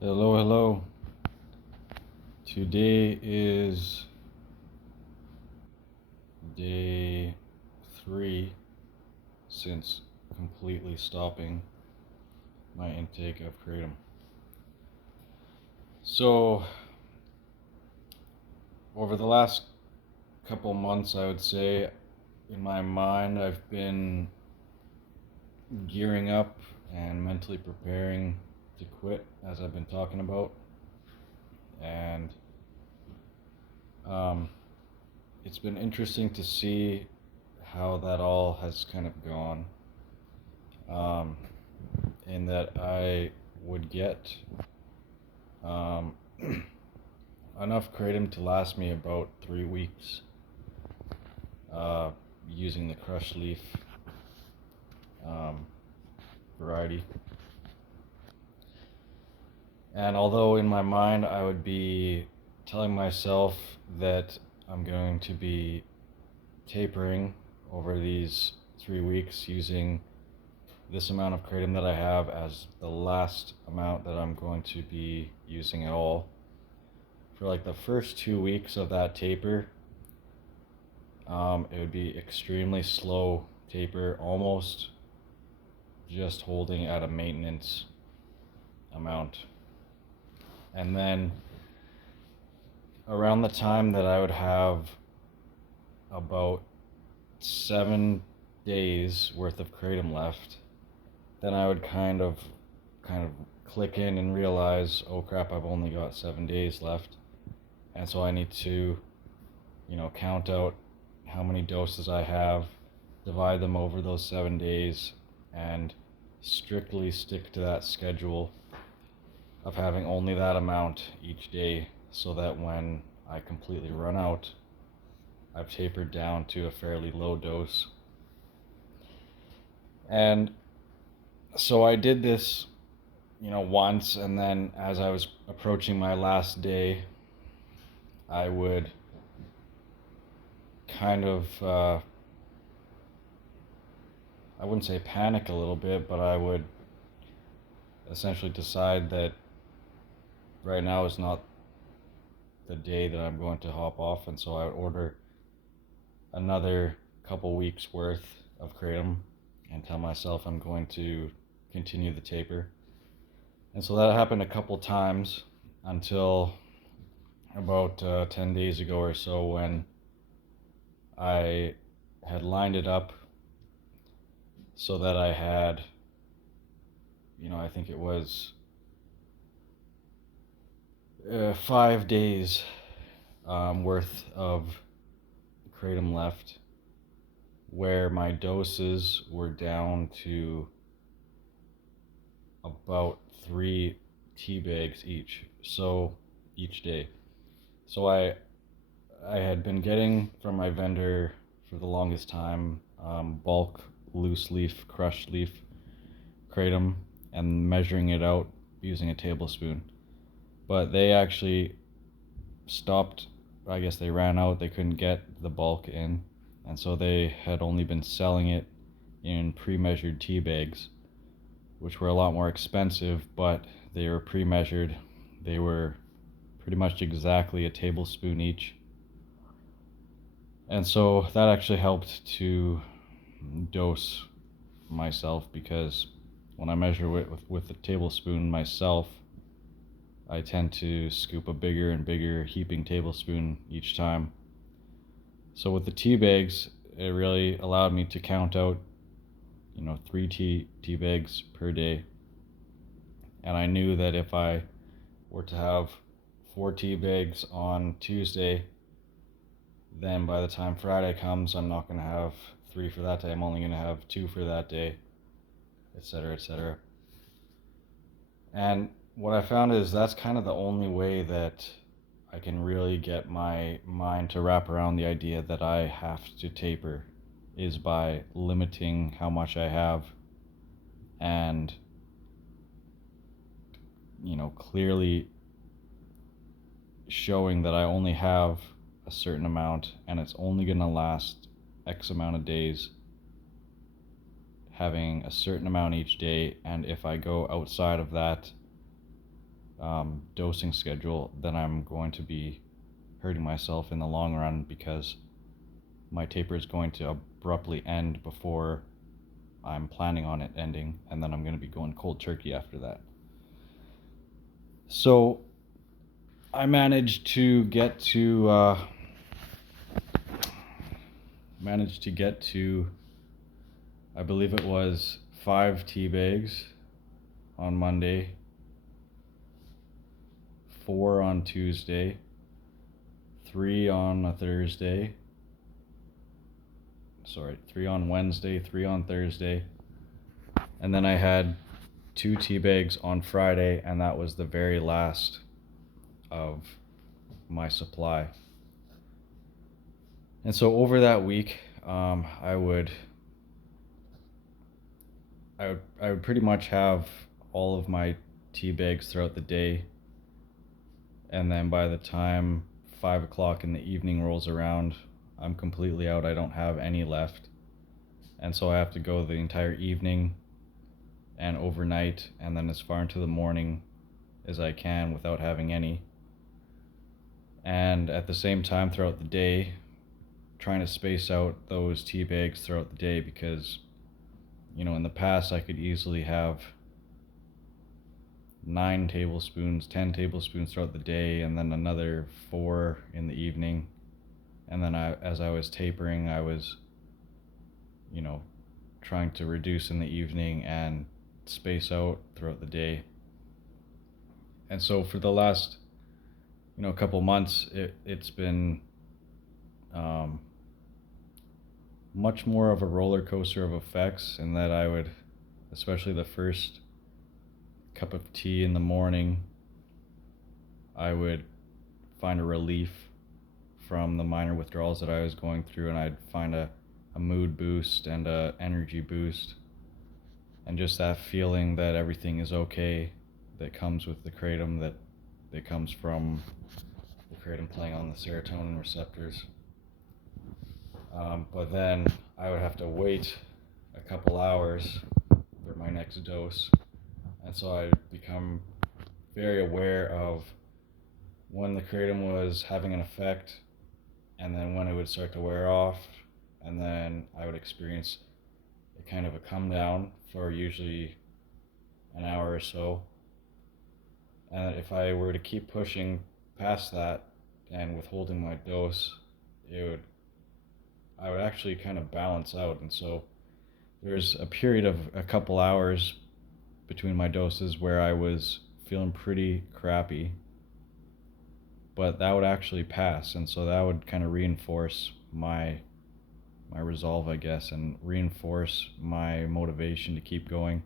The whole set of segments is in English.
Hello, hello. Today is day 3 since completely stopping my intake of kratom. So, over the last couple months, I would say, in my mind, I've been gearing up and mentally preparing to quit, as I've been talking about. And it's been interesting to see how that all has kind of gone. In that I would get um, enough kratom to last me about 3 weeks, uh, using the crushed leaf um, variety. And although in my mind I would be telling myself that I'm going to be tapering over these 3 weeks using this amount of kratom that I have as the last amount that I'm going to be using at all. For like the first 2 weeks of that taper, it would be extremely slow taper, almost just holding at a maintenance amount. And then around the time that I would have about 7 days worth of kratom left, then I would kind of click in and realize, oh crap, I've only got 7 days left. And so I need to, count out how many doses I have, divide them over those 7 days, and strictly stick to that schedule of having only that amount each day, so that when I completely run out, I've tapered down to a fairly low dose. And so I did this, once, and then as I was approaching my last day, I would kind of, I wouldn't say panic a little bit, but I would essentially decide that right now is not the day that I'm going to hop off, and so I would order another couple weeks worth of kratom and tell myself I'm going to continue the taper. And so that happened a couple times until about 10 days ago or so, when I had lined it up so that I had, I think it was 5 days worth of kratom left, where my doses were down to about 3 tea bags each day. So I had been getting from my vendor for the longest time bulk loose leaf, crushed leaf kratom, and measuring it out using a tablespoon. But they actually stopped. I guess they ran out. They couldn't get the bulk in, and so they had only been selling it in pre-measured tea bags, which were a lot more expensive, but they were pre-measured. They were pretty much exactly a tablespoon each. And so that actually helped to dose myself, because when I measure it with a tablespoon myself, I tend to scoop a bigger and bigger heaping tablespoon each time. So with the tea bags, it really allowed me to count out, 3 tea bags per day. And I knew that if I were to have 4 tea bags on Tuesday, then by the time Friday comes, I'm not going to have 3 for that day. I'm only going to have 2 for that day, etc., etc. And what I found is that's kind of the only way that I can really get my mind to wrap around the idea that I have to taper, is by limiting how much I have and, clearly showing that I only have a certain amount and it's only going to last X amount of days, having a certain amount each day, and if I go outside of that, dosing schedule, then I'm going to be hurting myself in the long run, because my taper is going to abruptly end before I'm planning on it ending, and then I'm going to be going cold turkey after that. So I managed to get to I believe it was 5 tea bags on Monday, 4 on Tuesday, 3 on a Thursday, 3 on Wednesday, 3 on Thursday, and then I had 2 tea bags on Friday, and that was the very last of my supply. And so over that week, I would pretty much have all of my tea bags throughout the day, and then by the time 5 o'clock in the evening rolls around, I'm completely out. I don't have any left, and so I have to go the entire evening and overnight, and then as far into the morning as I can without having any. And at the same time throughout the day, trying to space out those tea bags throughout the day, because in the past I could easily have 9 tablespoons, 10 tablespoons throughout the day, and then another 4 in the evening. And then as I was tapering, I was trying to reduce in the evening and space out throughout the day. And so for the last couple months, it's been much more of a roller coaster of effects, in that I would, especially the first cup of tea in the morning, I would find a relief from the minor withdrawals that I was going through, and I'd find a mood boost and a energy boost, and just that feeling that everything is okay that comes with the kratom, that comes from the kratom playing on the serotonin receptors. But then I would have to wait a couple hours for my next dose, and so I become very aware of when the kratom was having an effect, and then when it would start to wear off, and then I would experience a kind of a come down for usually an hour or so. And if I were to keep pushing past that and withholding my dose, I would actually kind of balance out. And so there's a period of a couple hours between my doses where I was feeling pretty crappy, but that would actually pass, and so that would kind of reinforce my resolve, I guess, and reinforce my motivation to keep going,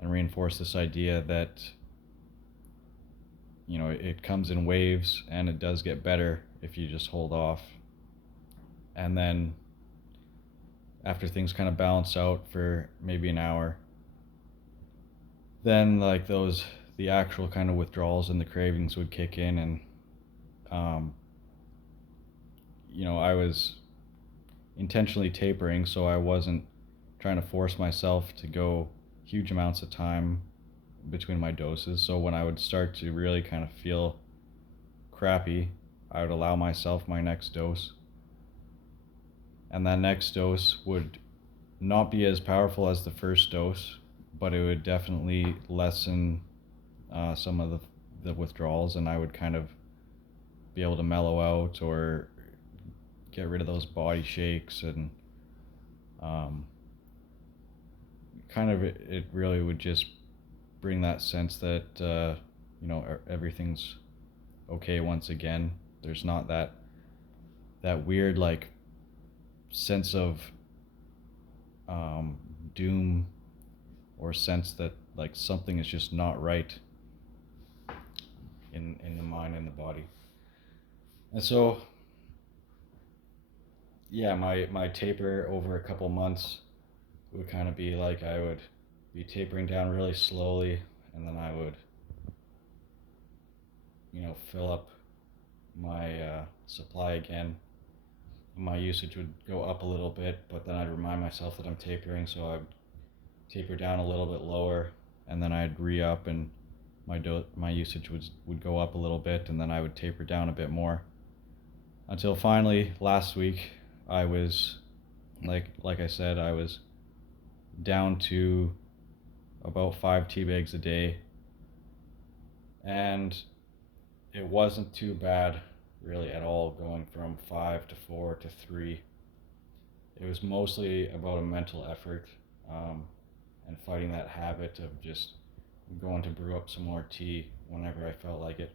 and reinforce this idea that it comes in waves, and it does get better if you just hold off. And then after things kind of balance out for maybe an hour, then the actual kind of withdrawals and the cravings would kick in, and I was intentionally tapering, so I wasn't trying to force myself to go huge amounts of time between my doses. So when I would start to really kind of feel crappy, I would allow myself my next dose, and that next dose would not be as powerful as the first dose, but it would definitely lessen some of the withdrawals, and I would kind of be able to mellow out or get rid of those body shakes, and kind of it really would just bring that sense that everything's okay once again. There's not that weird sense of doom, or sense that something is just not right in the mind and the body. And so yeah, my taper over a couple months would kind of be like I would be tapering down really slowly, and then I would fill up my supply again. My usage would go up a little bit, but then I'd remind myself that I'm tapering, so I'd taper down a little bit lower, and then I'd re-up, and my usage would go up a little bit, and then I would taper down a bit more, until finally last week I was like I said, I was down to about 5 tea bags a day, and it wasn't too bad really at all, going from 5 to 4 to 3. It was mostly about a mental effort, and fighting that habit of just going to brew up some more tea whenever I felt like it.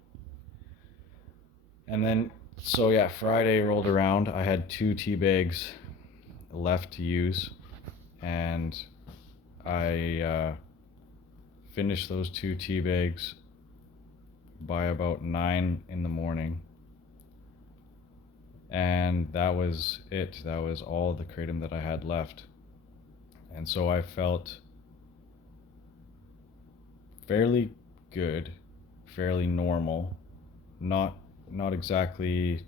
And then, so yeah, Friday rolled around. I had 2 tea bags left to use, and I finished those 2 tea bags by about 9 in the morning. And that was it. That was all the kratom that I had left. And so I felt fairly good, fairly normal, not exactly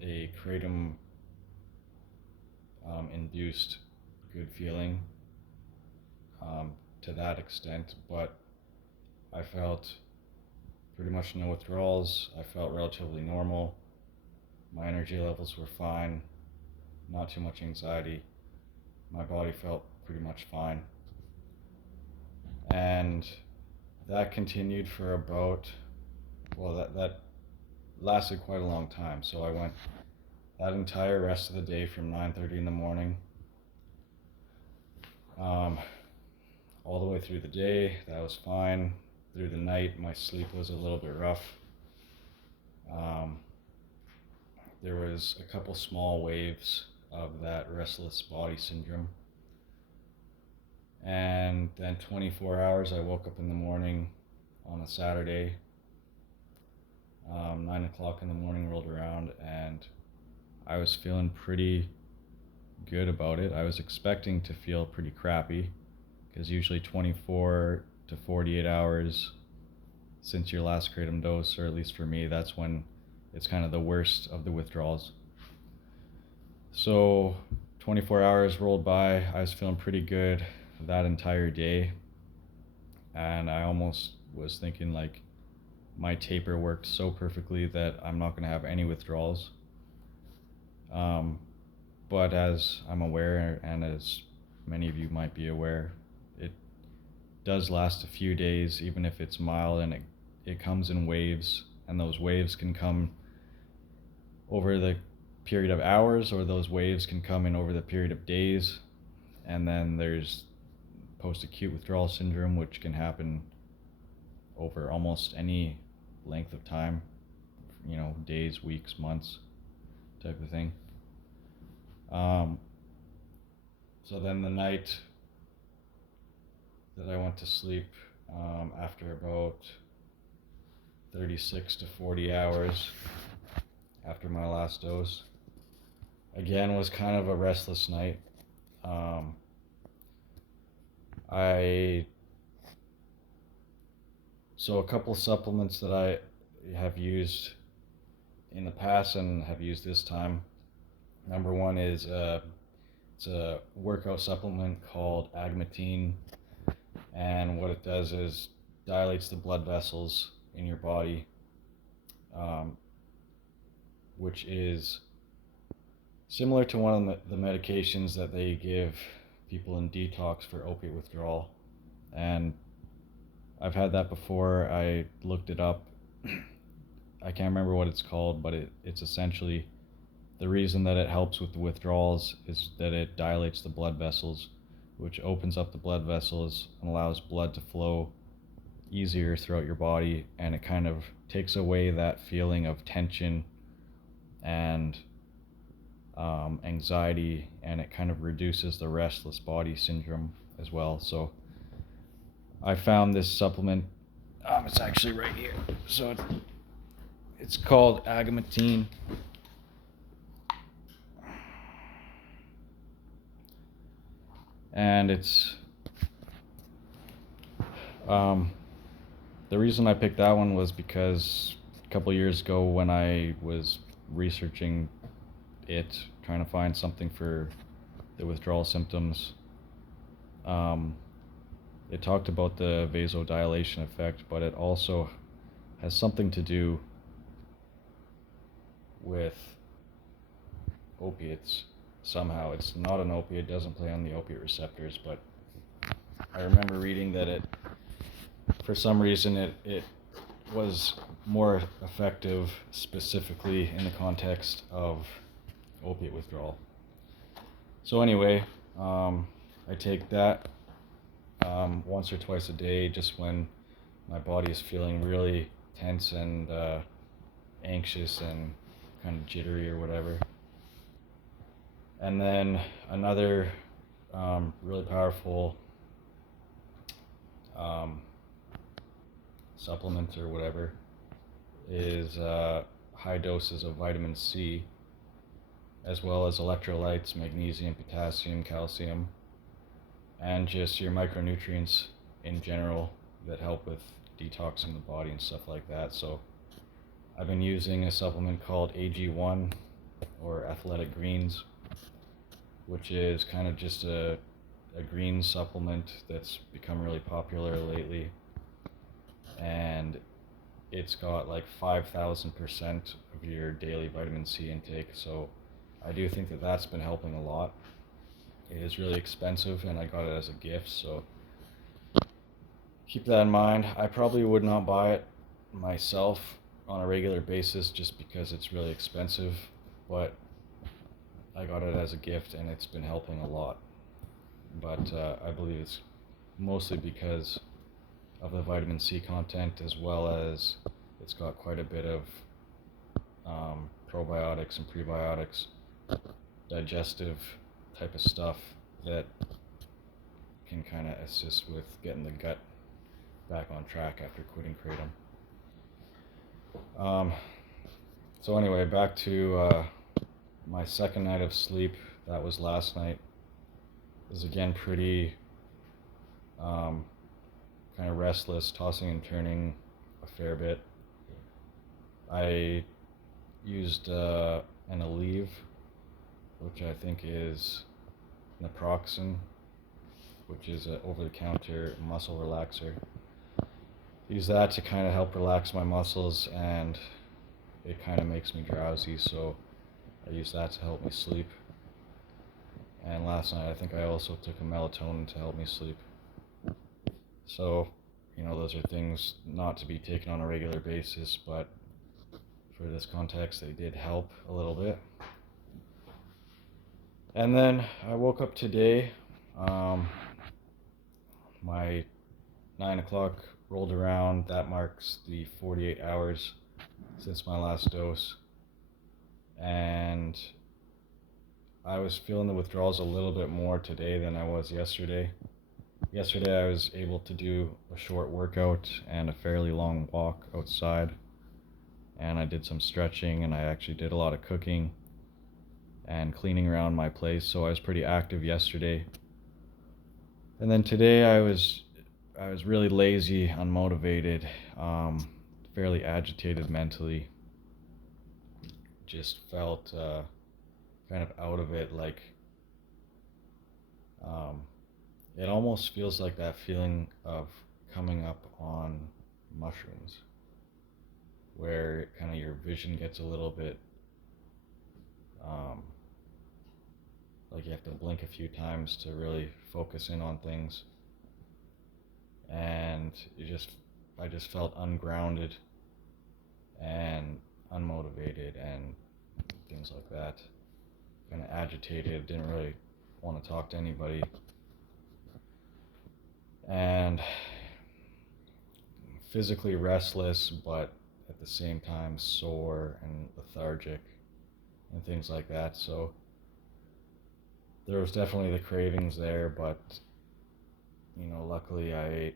a kratom induced good feeling to that extent, but I felt pretty much no withdrawals. I felt relatively normal. My energy levels were fine, not too much anxiety. My body felt pretty much fine. And that continued for about, well, that lasted quite a long time. So I went that entire rest of the day from 9:30 in the morning, all the way through the day. That was fine. Through the night, my sleep was a little bit rough. There was a couple small waves of that restless body syndrome. And then 24 hours, I woke up in the morning on a Saturday. 9 o'clock in the morning rolled around, and I was feeling pretty good about it. I was expecting to feel pretty crappy, because usually 24 to 48 hours since your last kratom dose, or at least for me, that's when it's kind of the worst of the withdrawals. So 24 hours rolled by, I was feeling pretty good that entire day, and I almost was thinking like my taper worked so perfectly that I'm not going to have any withdrawals. But as I'm aware, and as many of you might be aware, it does last a few days, even if it's mild, and it comes in waves, and those waves can come over the period of hours, or those waves can come in over the period of days. And then there's post-acute withdrawal syndrome, which can happen over almost any length of time, days, weeks, months type of thing. So then the night that I went to sleep, after about 36 to 40 hours after my last dose, again was kind of a restless night. So a couple supplements that I have used in the past and have used this time. Number one is it's a workout supplement called Agamatine, and what it does is dilates the blood vessels in your body, which is similar to one of the medications that they give people in detox for opiate withdrawal. And I've had that before. I looked it up. I can't remember what it's called, but it's essentially, the reason that it helps with the withdrawals is that it dilates the blood vessels, which opens up the blood vessels and allows blood to flow easier throughout your body, and it kind of takes away that feeling of tension and anxiety, and it kind of reduces the restless body syndrome as well. So I found this supplement. It's actually right here. So it's called Agamatine. And it's the reason I picked that one was because a couple years ago, when I was researching it, trying to find something for the withdrawal symptoms, it talked about the vasodilation effect, but it also has something to do with opiates somehow. It's not an opiate, doesn't play on the opiate receptors, but I remember reading that for some reason, it was more effective specifically in the context of opiate withdrawal. So anyway, I take that once or twice a day, just when my body is feeling really tense and anxious and kind of jittery or whatever. And then another really powerful supplement or whatever is high doses of vitamin C, as well as electrolytes, magnesium, potassium, calcium, and just your micronutrients in general that help with detoxing the body and stuff like that. So I've been using a supplement called AG1 or Athletic Greens, which is kind of just a green supplement that's become really popular lately, and it's got like 5,000% of your daily vitamin C intake. So I do think that that's been helping a lot. It is really expensive, and I got it as a gift, so keep that in mind. I probably would not buy it myself on a regular basis just because it's really expensive, but I got it as a gift and it's been helping a lot. But I believe it's mostly because of the vitamin C content, as well as it's got quite a bit of probiotics and prebiotics, digestive type of stuff that can kind of assist with getting the gut back on track after quitting kratom. So anyway, back to my second night of sleep. That was last night. It was again pretty kind of restless, tossing and turning a fair bit. I used an Aleve, which I think is naproxen, which is an over-the-counter muscle relaxer. Use that to kind of help relax my muscles, and it kind of makes me drowsy, so I use that to help me sleep. And last night I think I also took a melatonin to help me sleep. So, those are things not to be taken on a regular basis, but for this context they did help a little bit. And then I woke up today, my 9 o'clock rolled around. That marks the 48 hours since my last dose, and I was feeling the withdrawals a little bit more today than I was yesterday. Yesterday I was able to do a short workout and a fairly long walk outside, and I did some stretching, and I actually did a lot of cooking and cleaning around my place, so I was pretty active yesterday. And then today I was really lazy, unmotivated, fairly agitated mentally. Just felt kind of out of it, like it almost feels like that feeling of coming up on mushrooms, where kind of your vision gets a little bit like you have to blink a few times to really focus in on things, and I just felt ungrounded and unmotivated and things like that. Kind of agitated, didn't really want to talk to anybody, and physically restless, but at the same time sore and lethargic and things like that. So there was definitely the cravings there, but luckily I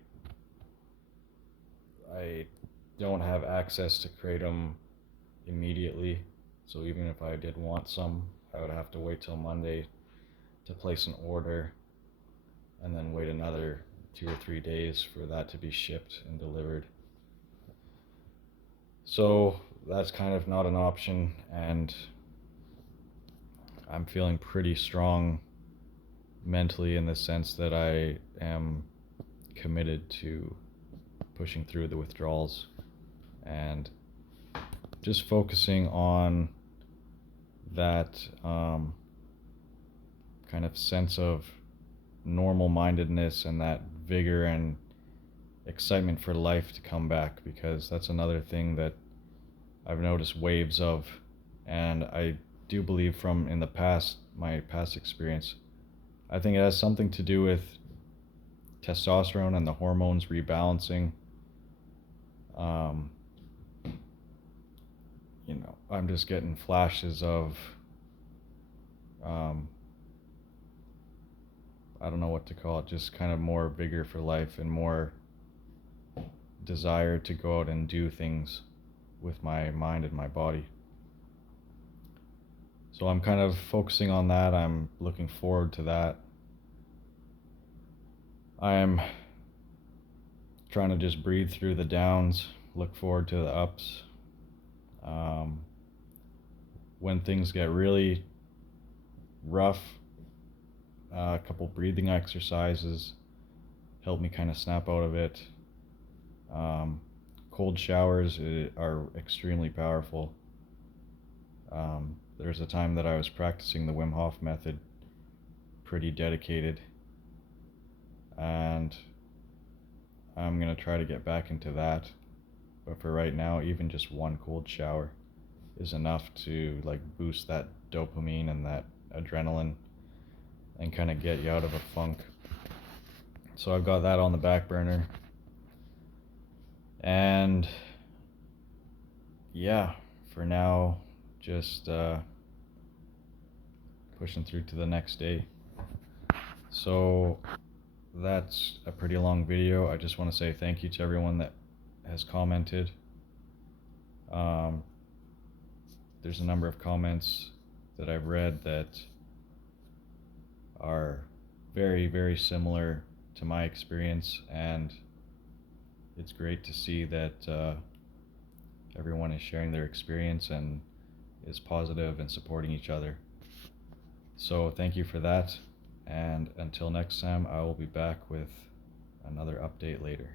don't have access to kratom immediately, so even if I did want some, I would have to wait till Monday to place an order, and then wait another 2 or 3 days for that to be shipped and delivered. So that's kind of not an option, and I'm feeling pretty strong mentally, in the sense that I am committed to pushing through the withdrawals and just focusing on that kind of sense of normal mindedness and that vigor and excitement for life to come back, because that's another thing that I've noticed waves of, and I do believe from in the past, my past experience, I think it has something to do with testosterone and the hormones rebalancing. Um, I'm just getting flashes of, I don't know what to call it, just kind of more vigor for life and more desire to go out and do things with my mind and my body. So I'm kind of focusing on that. I'm looking forward to that. I'm trying to just breathe through the downs, look forward to the ups. When things get really rough, a couple breathing exercises help me kind of snap out of it. Cold showers are extremely powerful. There's a time that I was practicing the Wim Hof method, pretty dedicated, and I'm going to try to get back into that. But for right now, even just one cold shower is enough to like boost that dopamine and that adrenaline and kind of get you out of a funk. So I've got that on the back burner. And yeah, for now, just pushing through to the next day. So that's a pretty long video. I just want to say thank you to everyone that has commented. There's a number of comments that I've read that are very, very similar to my experience, and it's great to see that everyone is sharing their experience and is positive and supporting each other. So thank you for that, and until next time, I will be back with another update later.